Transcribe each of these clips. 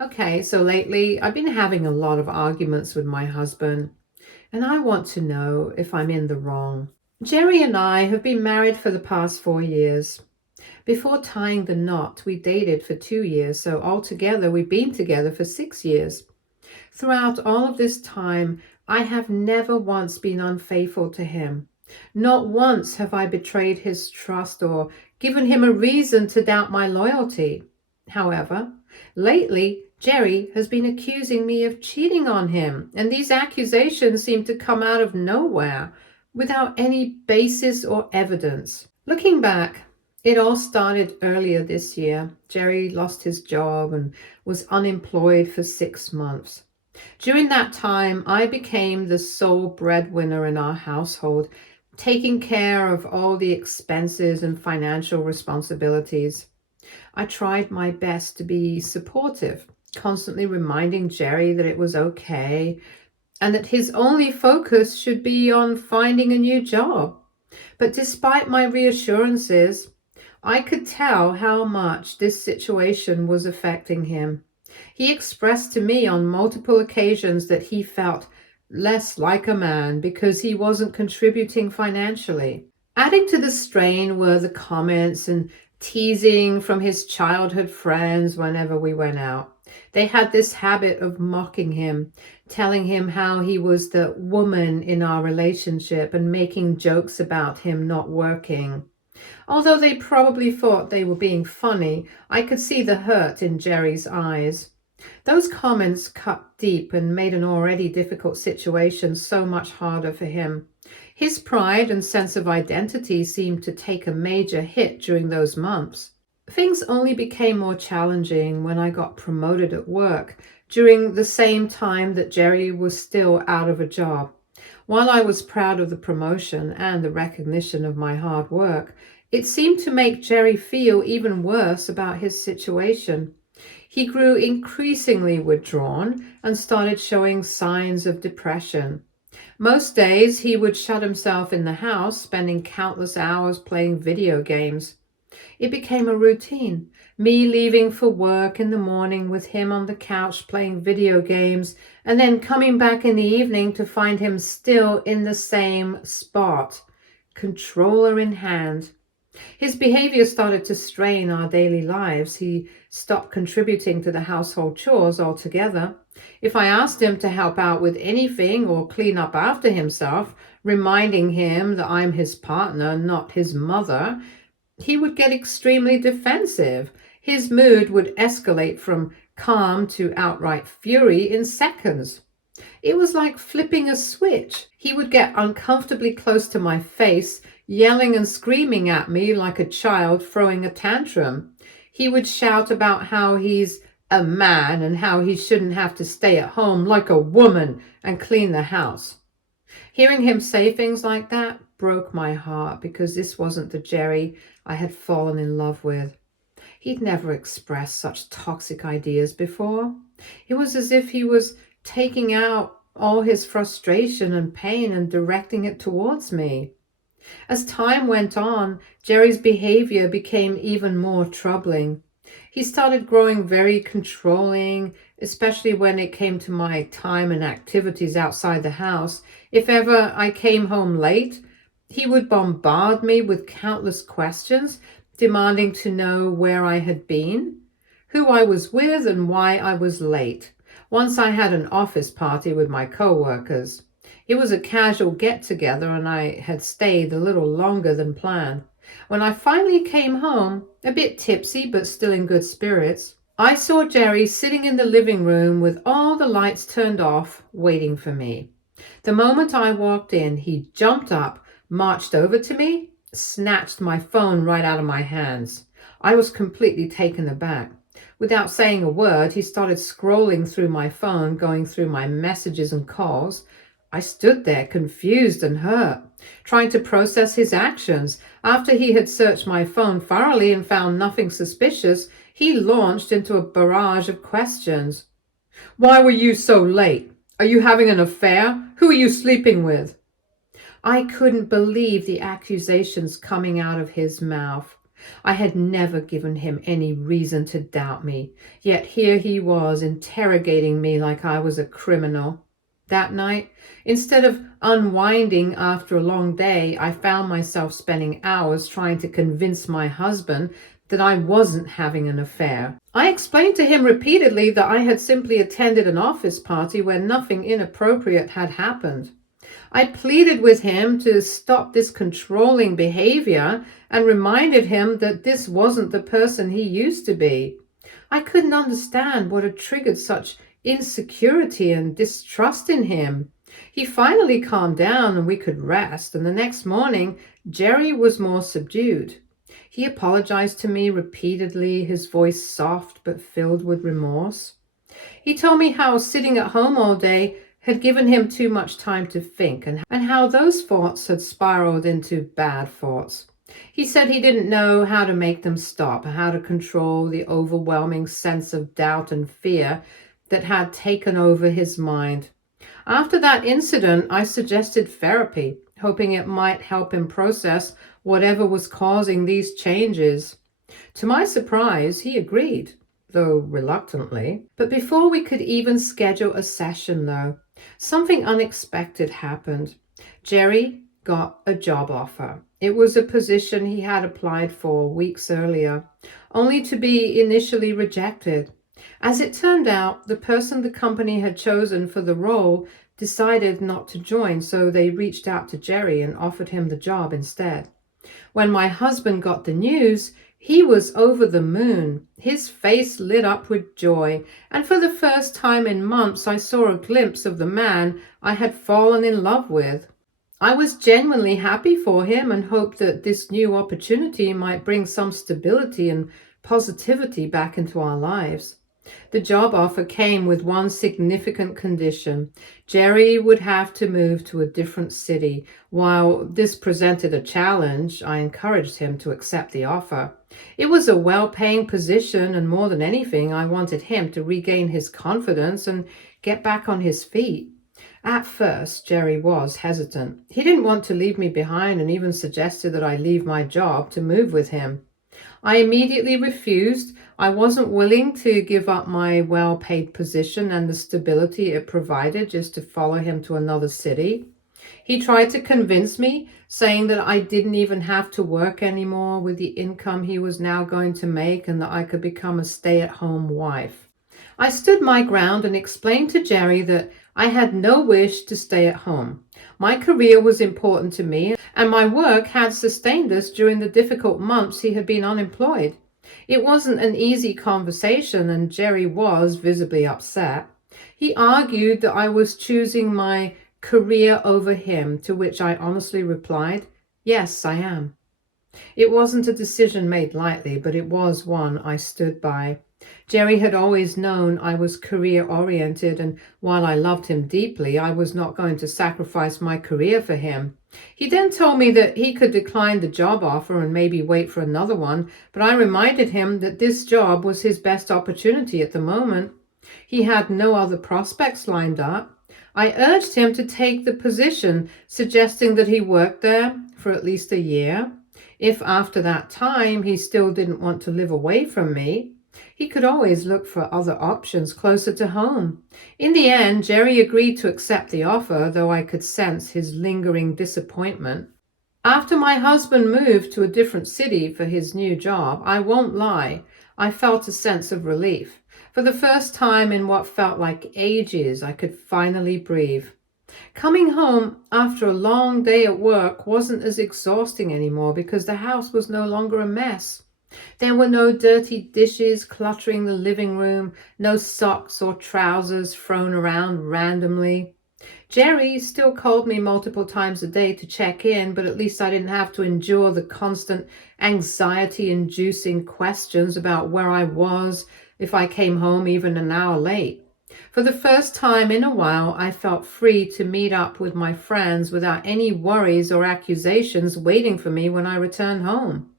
Okay, so lately I've been having a lot of arguments with my husband, and I want to know if I'm in the wrong. Jerry and I have been married for the past 4 years. Before tying the knot, we dated for 2 years, so altogether we've been together for 6 years. Throughout all of this time, I have never once been unfaithful to him. Not once have I betrayed his trust or given him a reason to doubt my loyalty. However, lately, Jerry has been accusing me of cheating on him, and these accusations seem to come out of nowhere without any basis or evidence. Looking back, it all started earlier this year. Jerry lost his job and was unemployed for 6 months. During that time, I became the sole breadwinner in our household, taking care of all the expenses and financial responsibilities. I tried my best to be supportive, constantly reminding Jerry that it was okay and that his only focus should be on finding a new job. But despite my reassurances, I could tell how much this situation was affecting him. He expressed to me on multiple occasions that he felt less like a man because he wasn't contributing financially. Adding to the strain were the comments and teasing from his childhood friends whenever we went out. They had this habit of mocking him, telling him how he was the woman in our relationship and making jokes about him not working. Although they probably thought they were being funny, I could see the hurt in Jerry's eyes. Those comments cut deep and made an already difficult situation so much harder for him. His pride and sense of identity seemed to take a major hit during those months. Things only became more challenging when I got promoted at work during the same time that Jerry was still out of a job. While I was proud of the promotion and the recognition of my hard work, it seemed to make Jerry feel even worse about his situation. He grew increasingly withdrawn and started showing signs of depression. Most days he would shut himself in the house, spending countless hours playing video games. It became a routine, me leaving for work in the morning with him on the couch playing video games, and then coming back in the evening to find him still in the same spot, controller in hand. His behavior started to strain our daily lives. He stopped contributing to the household chores altogether. If I asked him to help out with anything or clean up after himself, reminding him that I'm his partner, not his mother, he would get extremely defensive. His mood would escalate from calm to outright fury in seconds. It was like flipping a switch. He would get uncomfortably close to my face, yelling and screaming at me like a child throwing a tantrum. He would shout about how he's a man and how he shouldn't have to stay at home like a woman and clean the house. Hearing him say things like that broke my heart because this wasn't the Jerry I had fallen in love with. He'd never expressed such toxic ideas before. It was as if he was taking out all his frustration and pain and directing it towards me. As time went on, Jerry's behavior became even more troubling. He started growing very controlling, especially when it came to my time and activities outside the house. If ever I came home late, he would bombard me with countless questions, demanding to know where I had been, who I was with, and why I was late. Once I had an office party with my co-workers. It was a casual get-together and I had stayed a little longer than planned. When I finally came home, a bit tipsy but still in good spirits, I saw Jerry sitting in the living room with all the lights turned off, waiting for me. The moment I walked in, he jumped up, marched over to me, snatched my phone right out of my hands. I was completely taken aback. Without saying a word, he started scrolling through my phone, going through my messages and calls. I stood there, confused and hurt, trying to process his actions. After he had searched my phone thoroughly and found nothing suspicious, he launched into a barrage of questions. Why were you so late? Are you having an affair? Who are you sleeping with? I couldn't believe the accusations coming out of his mouth. I had never given him any reason to doubt me, yet here he was interrogating me like I was a criminal. That night, instead of unwinding after a long day, I found myself spending hours trying to convince my husband that I wasn't having an affair. I explained to him repeatedly that I had simply attended an office party where nothing inappropriate had happened. I pleaded with him to stop this controlling behavior and reminded him that this wasn't the person he used to be. I couldn't understand what had triggered such insecurity and distrust in him. He finally calmed down and we could rest, and the next morning, Jerry was more subdued. He apologized to me repeatedly, his voice soft but filled with remorse. He told me how sitting at home all day had given him too much time to think, and how those thoughts had spiraled into bad thoughts. He said he didn't know how to make them stop, how to control the overwhelming sense of doubt and fear that had taken over his mind. After that incident, I suggested therapy, hoping it might help him process whatever was causing these changes. To my surprise, he agreed, though reluctantly. But before we could even schedule a session, though, something unexpected happened. Jerry got a job offer. It was a position he had applied for weeks earlier, only to be initially rejected. As it turned out, the person the company had chosen for the role decided not to join, so they reached out to Jerry and offered him the job instead. When my husband got the news, he was over the moon. His face lit up with joy, and for the first time in months I saw a glimpse of the man I had fallen in love with. I was genuinely happy for him and hoped that this new opportunity might bring some stability and positivity back into our lives. The job offer came with one significant condition. Jerry would have to move to a different city. While this presented a challenge, I encouraged him to accept the offer. It was a well-paying position, and more than anything, I wanted him to regain his confidence and get back on his feet. At first, Jerry was hesitant. He didn't want to leave me behind and even suggested that I leave my job to move with him. I immediately refused. I wasn't willing to give up my well-paid position and the stability it provided just to follow him to another city. He tried to convince me, saying that I didn't even have to work anymore with the income he was now going to make and that I could become a stay-at-home wife. I stood my ground and explained to Jerry that I had no wish to stay at home. My career was important to me, and my work had sustained us during the difficult months he had been unemployed. It wasn't an easy conversation, and Jerry was visibly upset. He argued that I was choosing my career over him, to which I honestly replied, "Yes, I am." It wasn't a decision made lightly, but it was one I stood by. Jerry had always known I was career-oriented, and while I loved him deeply, I was not going to sacrifice my career for him. He then told me that he could decline the job offer and maybe wait for another one, but I reminded him that this job was his best opportunity at the moment. He had no other prospects lined up. I urged him to take the position, suggesting that he work there for at least a year. If after that time he still didn't want to live away from me, he could always look for other options closer to home. In the end, Jerry agreed to accept the offer, though I could sense his lingering disappointment. After my husband moved to a different city for his new job, I won't lie, I felt a sense of relief. For the first time in what felt like ages, I could finally breathe. Coming home after a long day at work wasn't as exhausting anymore because the house was no longer a mess. There were no dirty dishes cluttering the living room, no socks or trousers thrown around randomly. Jerry still called me multiple times a day to check in, but at least I didn't have to endure the constant anxiety-inducing questions about where I was if I came home even an hour late. For the first time in a while, I felt free to meet up with my friends without any worries or accusations waiting for me when I returned home.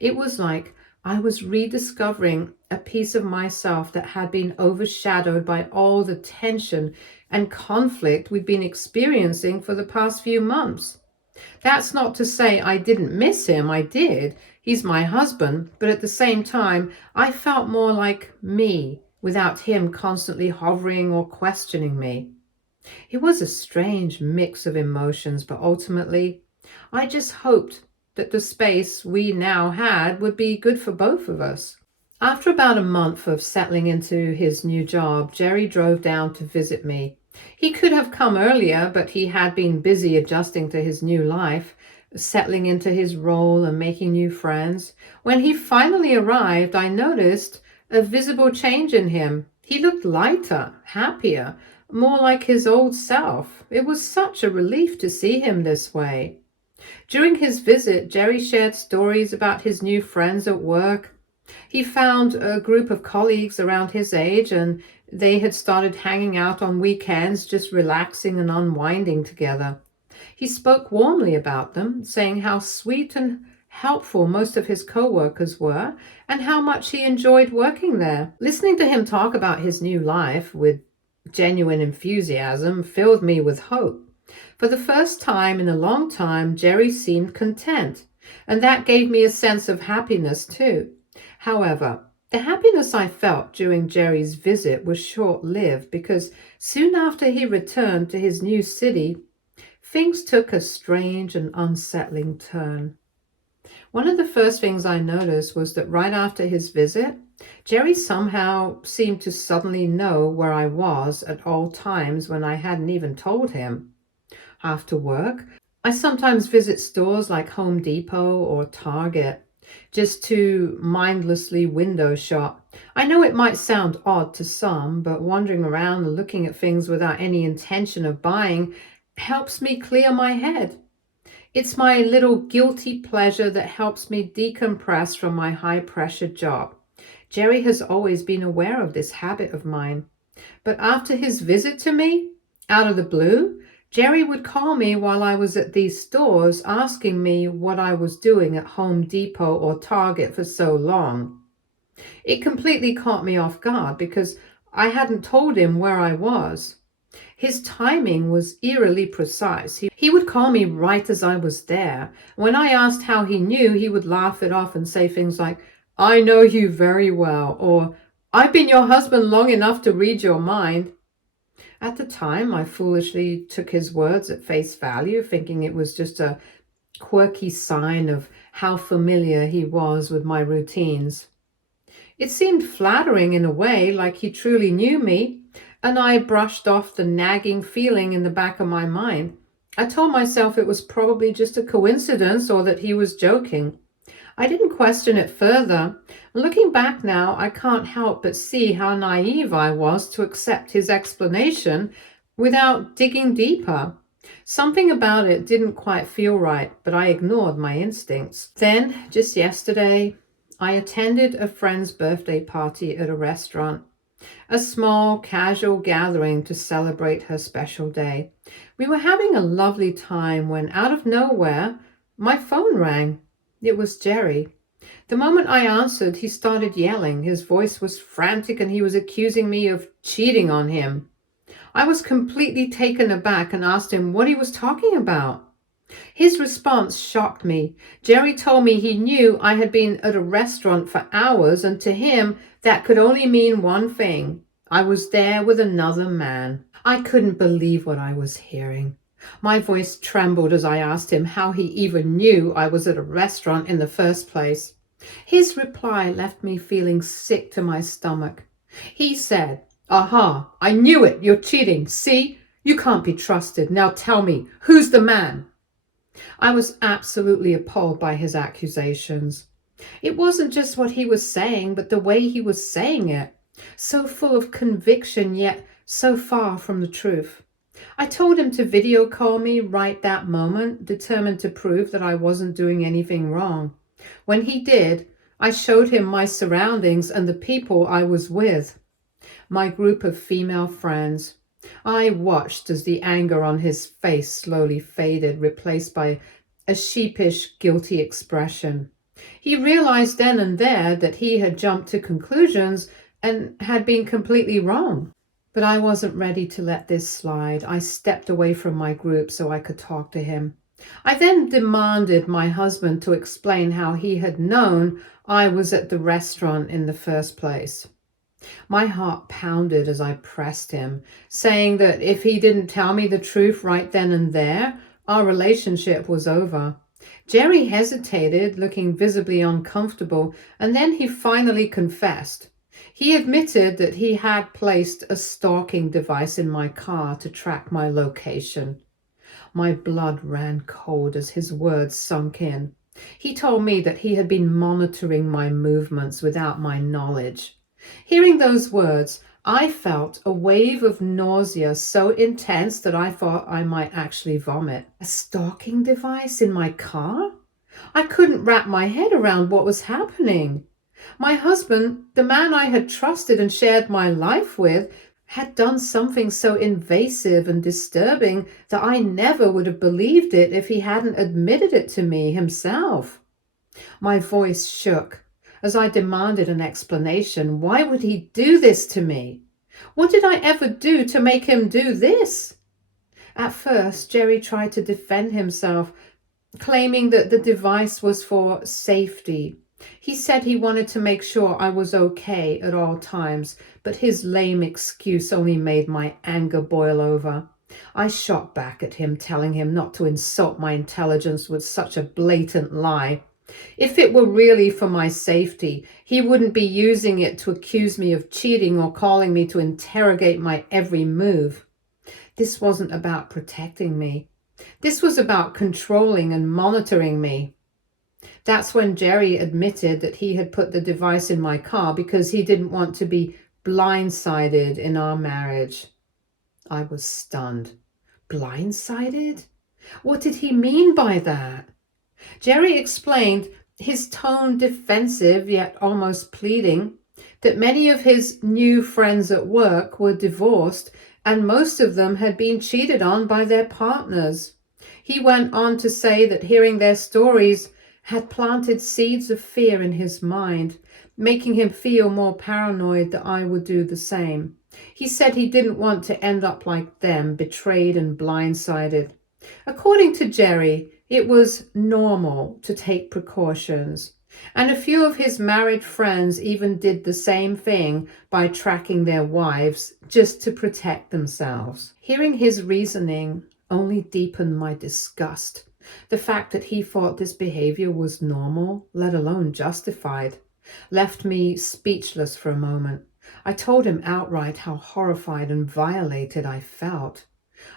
It was like I was rediscovering a piece of myself that had been overshadowed by all the tension and conflict we'd been experiencing for the past few months. That's not to say I didn't miss him. I did. He's my husband, but at the same time, I felt more like me without him constantly hovering or questioning me. It was a strange mix of emotions, but ultimately, I just hoped that the space we now had would be good for both of us. After about a month of settling into his new job, Jerry drove down to visit me. He could have come earlier, but he had been busy adjusting to his new life, settling into his role and making new friends. When he finally arrived, I noticed a visible change in him. He looked lighter, happier, more like his old self. It was such a relief to see him this way. During his visit, Jerry shared stories about his new friends at work. He found a group of colleagues around his age, and they had started hanging out on weekends, just relaxing and unwinding together. He spoke warmly about them, saying how sweet and helpful most of his co-workers were and how much he enjoyed working there. Listening to him talk about his new life with genuine enthusiasm filled me with hope. For the first time in a long time, Jerry seemed content, and that gave me a sense of happiness too. However, the happiness I felt during Jerry's visit was short-lived because soon after he returned to his new city, things took a strange and unsettling turn. One of the first things I noticed was that right after his visit, Jerry somehow seemed to suddenly know where I was at all times when I hadn't even told him. After work, I sometimes visit stores like Home Depot or Target just to mindlessly window shop. I know it might sound odd to some, but wandering around and looking at things without any intention of buying helps me clear my head. It's my little guilty pleasure that helps me decompress from my high-pressure job. Jerry has always been aware of this habit of mine. But after his visit to me, out of the blue, Jerry would call me while I was at these stores asking me what I was doing at Home Depot or Target for so long. It completely caught me off guard because I hadn't told him where I was. His timing was eerily precise. He would call me right as I was there. When I asked how he knew, he would laugh it off and say things like, "I know you very well," or "I've been your husband long enough to read your mind." At the time, I foolishly took his words at face value, thinking it was just a quirky sign of how familiar he was with my routines. It seemed flattering in a way, like he truly knew me, and I brushed off the nagging feeling in the back of my mind. I told myself it was probably just a coincidence or that he was joking. I didn't question it further. Looking back now, I can't help but see how naive I was to accept his explanation without digging deeper. Something about it didn't quite feel right, but I ignored my instincts. Then, just yesterday, I attended a friend's birthday party at a restaurant. A small, casual gathering to celebrate her special day. We were having a lovely time when, out of nowhere, my phone rang. It was Jerry. The moment I answered, he started yelling. His voice was frantic and he was accusing me of cheating on him. I was completely taken aback and asked him what he was talking about. His response shocked me. Jerry told me he knew I had been at a restaurant for hours, and to him, that could only mean one thing. I was there with another man. I couldn't believe what I was hearing. My voice trembled as I asked him how he even knew I was at a restaurant in the first place. His reply left me feeling sick to my stomach. He said, "Aha, I knew it, you're cheating. See, you can't be trusted. Now tell me, who's the man?" I was absolutely appalled by his accusations. It wasn't just what he was saying, but the way he was saying it. So full of conviction, yet so far from the truth. I told him to video call me right that moment, determined to prove that I wasn't doing anything wrong. When he did, I showed him my surroundings and the people I was with. My group of female friends. I watched as the anger on his face slowly faded, replaced by a sheepish, guilty expression. He realized then and there that he had jumped to conclusions and had been completely wrong. But I wasn't ready to let this slide. I stepped away from my group so I could talk to him. I then demanded my husband to explain how he had known I was at the restaurant in the first place. My heart pounded as I pressed him, saying that if he didn't tell me the truth right then and there, our relationship was over. Jerry hesitated, looking visibly uncomfortable, and then he finally confessed. He admitted that he had placed a stalking device in my car to track my location. My blood ran cold as his words sunk in. He told me that he had been monitoring my movements without my knowledge. Hearing those words, I felt a wave of nausea so intense that I thought I might actually vomit. A stalking device in my car? I couldn't wrap my head around what was happening. My husband, the man I had trusted and shared my life with, had done something so invasive and disturbing that I never would have believed it if he hadn't admitted it to me himself. My voice shook as I demanded an explanation. Why would he do this to me? What did I ever do to make him do this? At first, Jerry tried to defend himself, claiming that the device was for safety. He said he wanted to make sure I was okay at all times, but his lame excuse only made my anger boil over. I shot back at him, telling him not to insult my intelligence with such a blatant lie. If it were really for my safety, he wouldn't be using it to accuse me of cheating or calling me to interrogate my every move. This wasn't about protecting me. This was about controlling and monitoring me. That's when Jerry admitted that he had put the device in my car because he didn't want to be blindsided in our marriage. I was stunned. Blindsided? What did he mean by that? Jerry explained, his tone defensive yet almost pleading, that many of his new friends at work were divorced and most of them had been cheated on by their partners. He went on to say that hearing their stories had planted seeds of fear in his mind, making him feel more paranoid that I would do the same. He said he didn't want to end up like them, betrayed and blindsided. According to Jerry, it was normal to take precautions, and a few of his married friends even did the same thing by tracking their wives just to protect themselves. Hearing his reasoning only deepened my disgust. The fact that he thought this behavior was normal, let alone justified, left me speechless for a moment. I told him outright how horrified and violated I felt.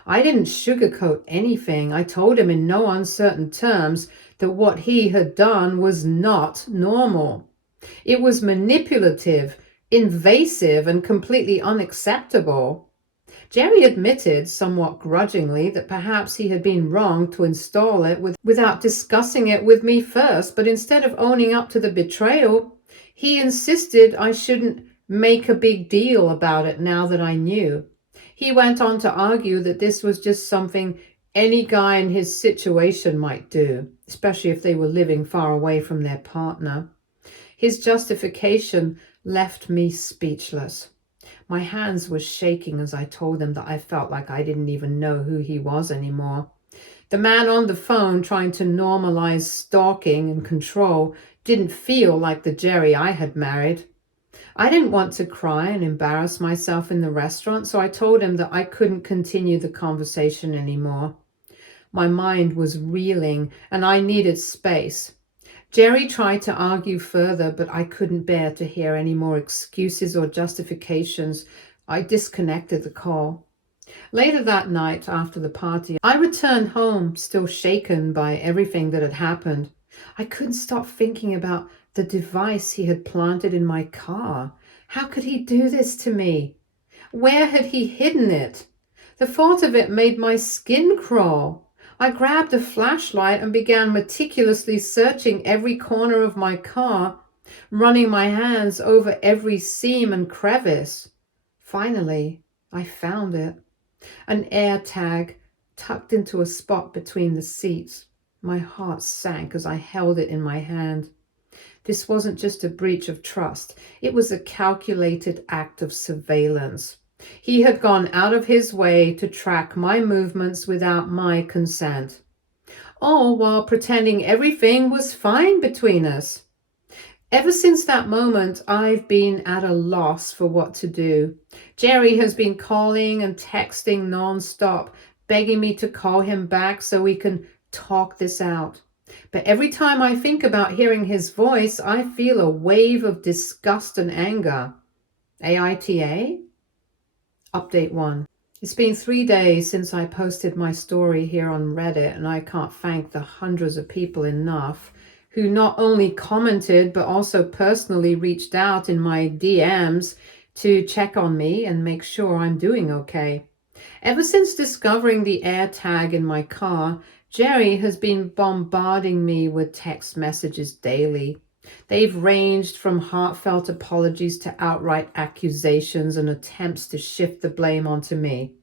I didn't sugarcoat anything. I told him in no uncertain terms that what he had done was not normal. It was manipulative, invasive, and completely unacceptable. Jerry admitted, somewhat grudgingly, that perhaps he had been wrong to install it without discussing it with me first, but instead of owning up to the betrayal, he insisted I shouldn't make a big deal about it now that I knew. He went on to argue that this was just something any guy in his situation might do, especially if they were living far away from their partner. His justification left me speechless. My hands were shaking as I told him that I felt like I didn't even know who he was anymore. The man on the phone trying to normalize stalking and control didn't feel like the Jerry I had married. I didn't want to cry and embarrass myself in the restaurant, so I told him that I couldn't continue the conversation anymore. My mind was reeling and I needed space. Jerry tried to argue further, but I couldn't bear to hear any more excuses or justifications. I disconnected the call. Later that night, after the party, I returned home, still shaken by everything that had happened. I couldn't stop thinking about the device he had planted in my car. How could he do this to me? Where had he hidden it? The thought of it made my skin crawl. I grabbed a flashlight and began meticulously searching every corner of my car, running my hands over every seam and crevice. Finally, I found it. An air tag tucked into a spot between the seats. My heart sank as I held it in my hand. This wasn't just a breach of trust. It was a calculated act of surveillance. He had gone out of his way to track my movements without my consent. all while pretending everything was fine between us. Ever since that moment, I've been at a loss for what to do. Jerry has been calling and texting nonstop, begging me to call him back so we can talk this out. But every time I think about hearing his voice, I feel a wave of disgust and anger. AITA? Update 1. It's been 3 days since I posted my story here on Reddit, and I can't thank the hundreds of people enough who not only commented but also personally reached out in my DMs to check on me and make sure I'm doing okay. Ever since discovering the air tag in my car, Jerry has been bombarding me with text messages daily. They've ranged from heartfelt apologies to outright accusations and attempts to shift the blame onto me.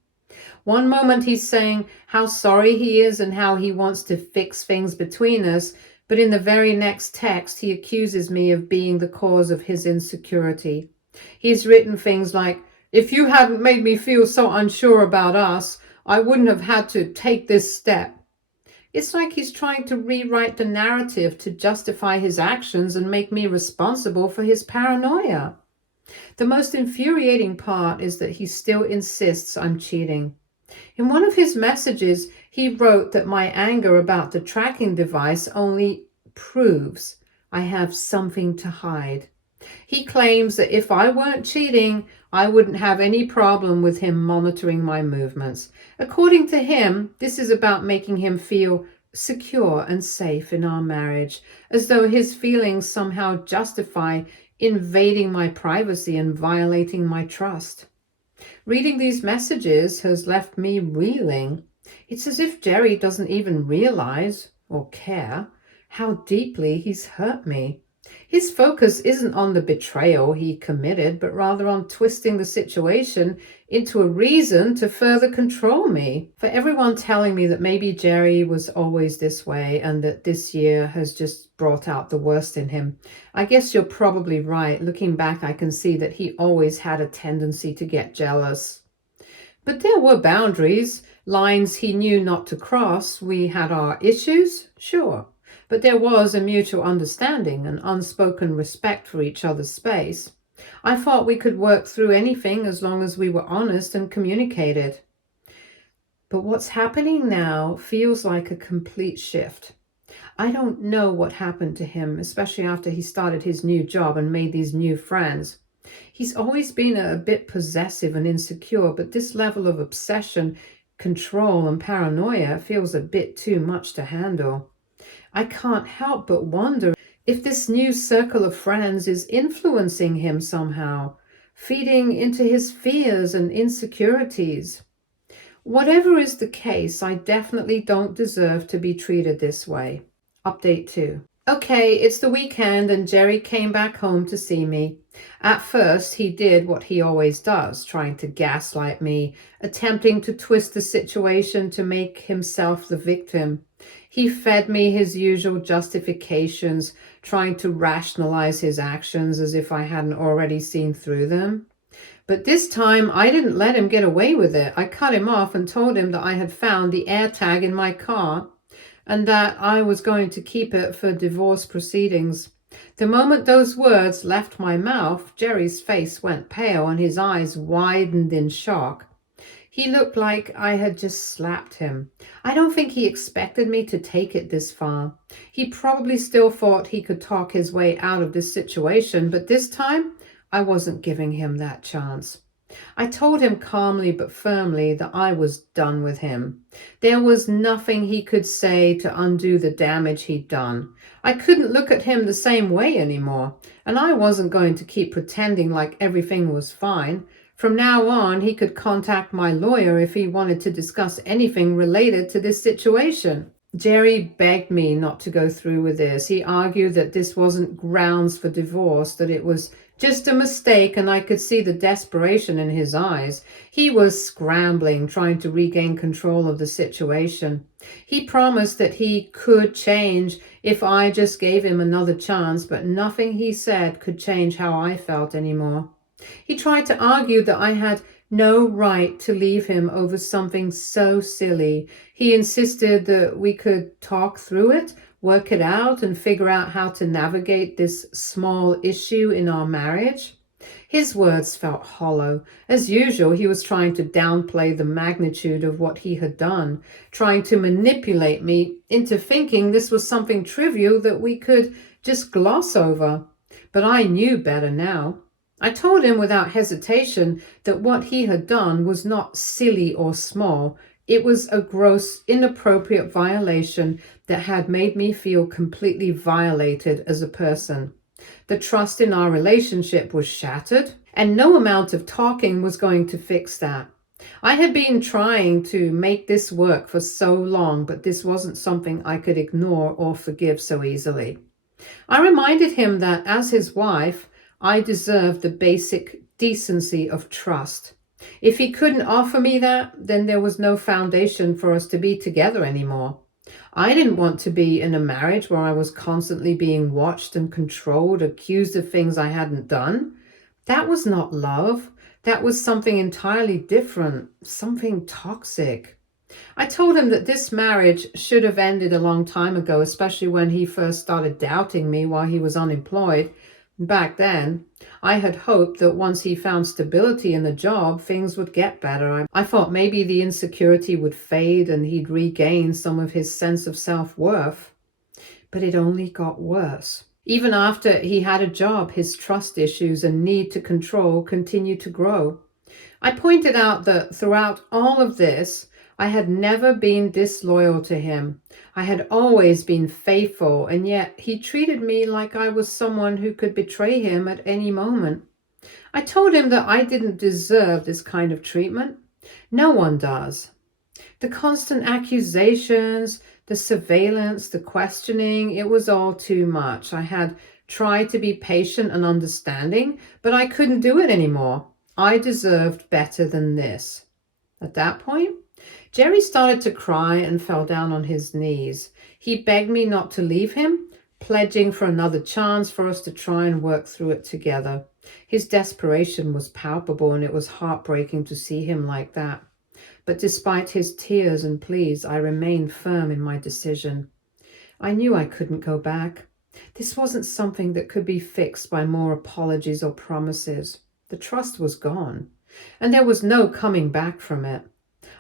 One moment he's saying how sorry he is and how he wants to fix things between us, but in the very next text he accuses me of being the cause of his insecurity. He's written things like, "If you hadn't made me feel so unsure about us, I wouldn't have had to take this step." It's like he's trying to rewrite the narrative to justify his actions and make me responsible for his paranoia. The most infuriating part is that he still insists I'm cheating. In one of his messages, he wrote that my anger about the tracking device only proves I have something to hide. He claims that if I weren't cheating, I wouldn't have any problem with him monitoring my movements. According to him, this is about making him feel secure and safe in our marriage, as though his feelings somehow justify invading my privacy and violating my trust. Reading these messages has left me reeling. It's as if Jerry doesn't even realize or care how deeply he's hurt me. His focus isn't on the betrayal he committed, but rather on twisting the situation into a reason to further control me. For everyone telling me that maybe Jerry was always this way and that this year has just brought out the worst in him, I guess you're probably right. Looking back, I can see that he always had a tendency to get jealous. But there were boundaries, lines he knew not to cross. We had our issues, sure. But there was a mutual understanding, an unspoken respect for each other's space. I thought we could work through anything as long as we were honest and communicated. But what's happening now feels like a complete shift. I don't know what happened to him, especially after he started his new job and made these new friends. He's always been a bit possessive and insecure, but this level of obsession, control, and paranoia feels a bit too much to handle. I can't help but wonder if this new circle of friends is influencing him somehow, feeding into his fears and insecurities. Whatever is the case, I definitely don't deserve to be treated this way. Update 2. Okay, it's the weekend and Jerry came back home to see me. At first, he did what he always does, trying to gaslight me, attempting to twist the situation to make himself the victim. He fed me his usual justifications, trying to rationalize his actions as if I hadn't already seen through them. But this time, I didn't let him get away with it. I cut him off and told him that I had found the AirTag in my car and that I was going to keep it for divorce proceedings. The moment those words left my mouth, Jerry's face went pale and his eyes widened in shock. He looked like I had just slapped him. I don't think he expected me to take it this far. He probably still thought he could talk his way out of this situation, but this time I wasn't giving him that chance. I told him calmly but firmly that I was done with him. There was nothing he could say to undo the damage he'd done. I couldn't look at him the same way anymore, and I wasn't going to keep pretending like everything was fine. From now on, he could contact my lawyer if he wanted to discuss anything related to this situation. Jerry begged me not to go through with this. He argued that this wasn't grounds for divorce, that it was just a mistake, and I could see the desperation in his eyes. He was scrambling, trying to regain control of the situation. He promised that he could change if I just gave him another chance, but nothing he said could change how I felt anymore. He tried to argue that I had no right to leave him over something so silly. He insisted that we could talk through it, work it out, and figure out how to navigate this small issue in our marriage. His words felt hollow. As usual, he was trying to downplay the magnitude of what he had done, trying to manipulate me into thinking this was something trivial that we could just gloss over. But I knew better now. I told him without hesitation that what he had done was not silly or small. It was a gross, inappropriate violation that had made me feel completely violated as a person. The trust in our relationship was shattered, and no amount of talking was going to fix that. I had been trying to make this work for so long, but this wasn't something I could ignore or forgive so easily. I reminded him that as his wife, I deserved the basic decency of trust. If he couldn't offer me that, then there was no foundation for us to be together anymore. I didn't want to be in a marriage where I was constantly being watched and controlled, accused of things I hadn't done. That was not love. That was something entirely different, something toxic. I told him that this marriage should have ended a long time ago, especially when he first started doubting me while he was unemployed. Back then, I had hoped that once he found stability in the job, things would get better. I thought maybe the insecurity would fade and he'd regain some of his sense of self-worth. But it only got worse. Even after he had a job, his trust issues and need to control continued to grow. I pointed out that throughout all of this, I had never been disloyal to him. I had always been faithful, and yet he treated me like I was someone who could betray him at any moment. I told him that I didn't deserve this kind of treatment. No one does. The constant accusations, the surveillance, the questioning, it was all too much. I had tried to be patient and understanding, but I couldn't do it anymore. I deserved better than this. At that point, Jerry started to cry and fell down on his knees. He begged me not to leave him, pledging for another chance for us to try and work through it together. His desperation was palpable, and it was heartbreaking to see him like that. But despite his tears and pleas, I remained firm in my decision. I knew I couldn't go back. This wasn't something that could be fixed by more apologies or promises. The trust was gone, and there was no coming back from it.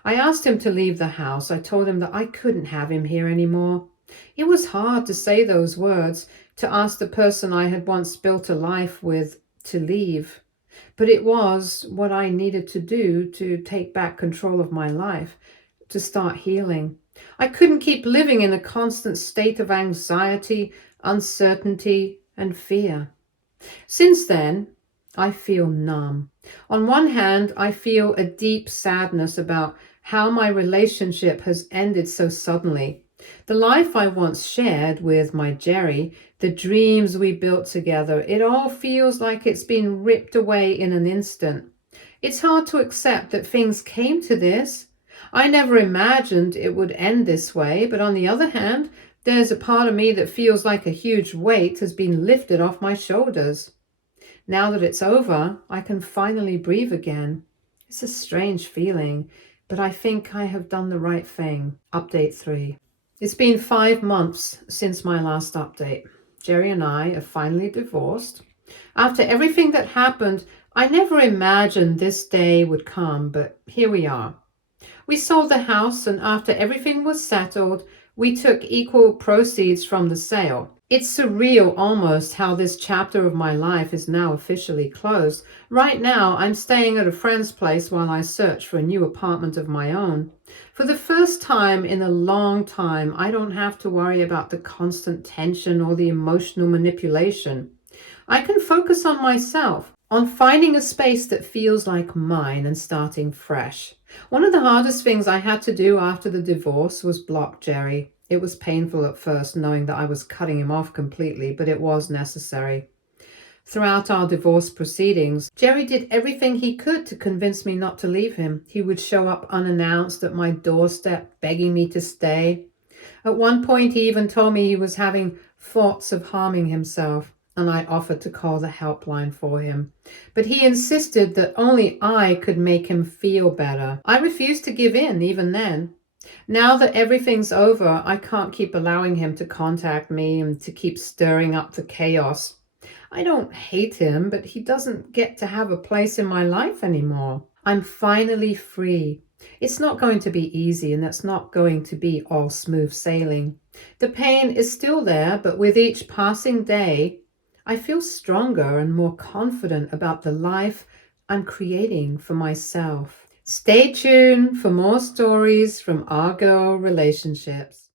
I asked him to leave the house. I told him that I couldn't have him here anymore. It was hard to say those words, to ask the person I had once built a life with to leave. But it was what I needed to do to take back control of my life, to start healing. I couldn't keep living in a constant state of anxiety, uncertainty, and fear. Since then, I feel numb. On one hand, I feel a deep sadness about how my relationship has ended so suddenly. The life I once shared with my Jerry, the dreams we built together, it all feels like it's been ripped away in an instant. It's hard to accept that things came to this. I never imagined it would end this way, but on the other hand, there's a part of me that feels like a huge weight has been lifted off my shoulders. Now that it's over, I can finally breathe again. It's a strange feeling, but I think I have done the right thing. Update 3. It's been 5 months since my last update. Jerry and I are finally divorced. After everything that happened, I never imagined this day would come, but here we are. We sold the house, and after everything was settled, we took equal proceeds from the sale. It's surreal almost how this chapter of my life is now officially closed. Right now, I'm staying at a friend's place while I search for a new apartment of my own. For the first time in a long time, I don't have to worry about the constant tension or the emotional manipulation. I can focus on myself, on finding a space that feels like mine and starting fresh. One of the hardest things I had to do after the divorce was block Jerry. It was painful at first knowing that I was cutting him off completely, but it was necessary. Throughout our divorce proceedings, Jerry did everything he could to convince me not to leave him. He would show up unannounced at my doorstep, begging me to stay. At one point, he even told me he was having thoughts of harming himself. and I offered to call the helpline for him. But he insisted that only I could make him feel better. I refused to give in even then. Now that everything's over, I can't keep allowing him to contact me and to keep stirring up the chaos. I don't hate him, but he doesn't get to have a place in my life anymore. I'm finally free. It's not going to be easy, and it's not going to be all smooth sailing. The pain is still there, but with each passing day, I feel stronger and more confident about the life I'm creating for myself. Stay tuned for more stories from our girl relationships.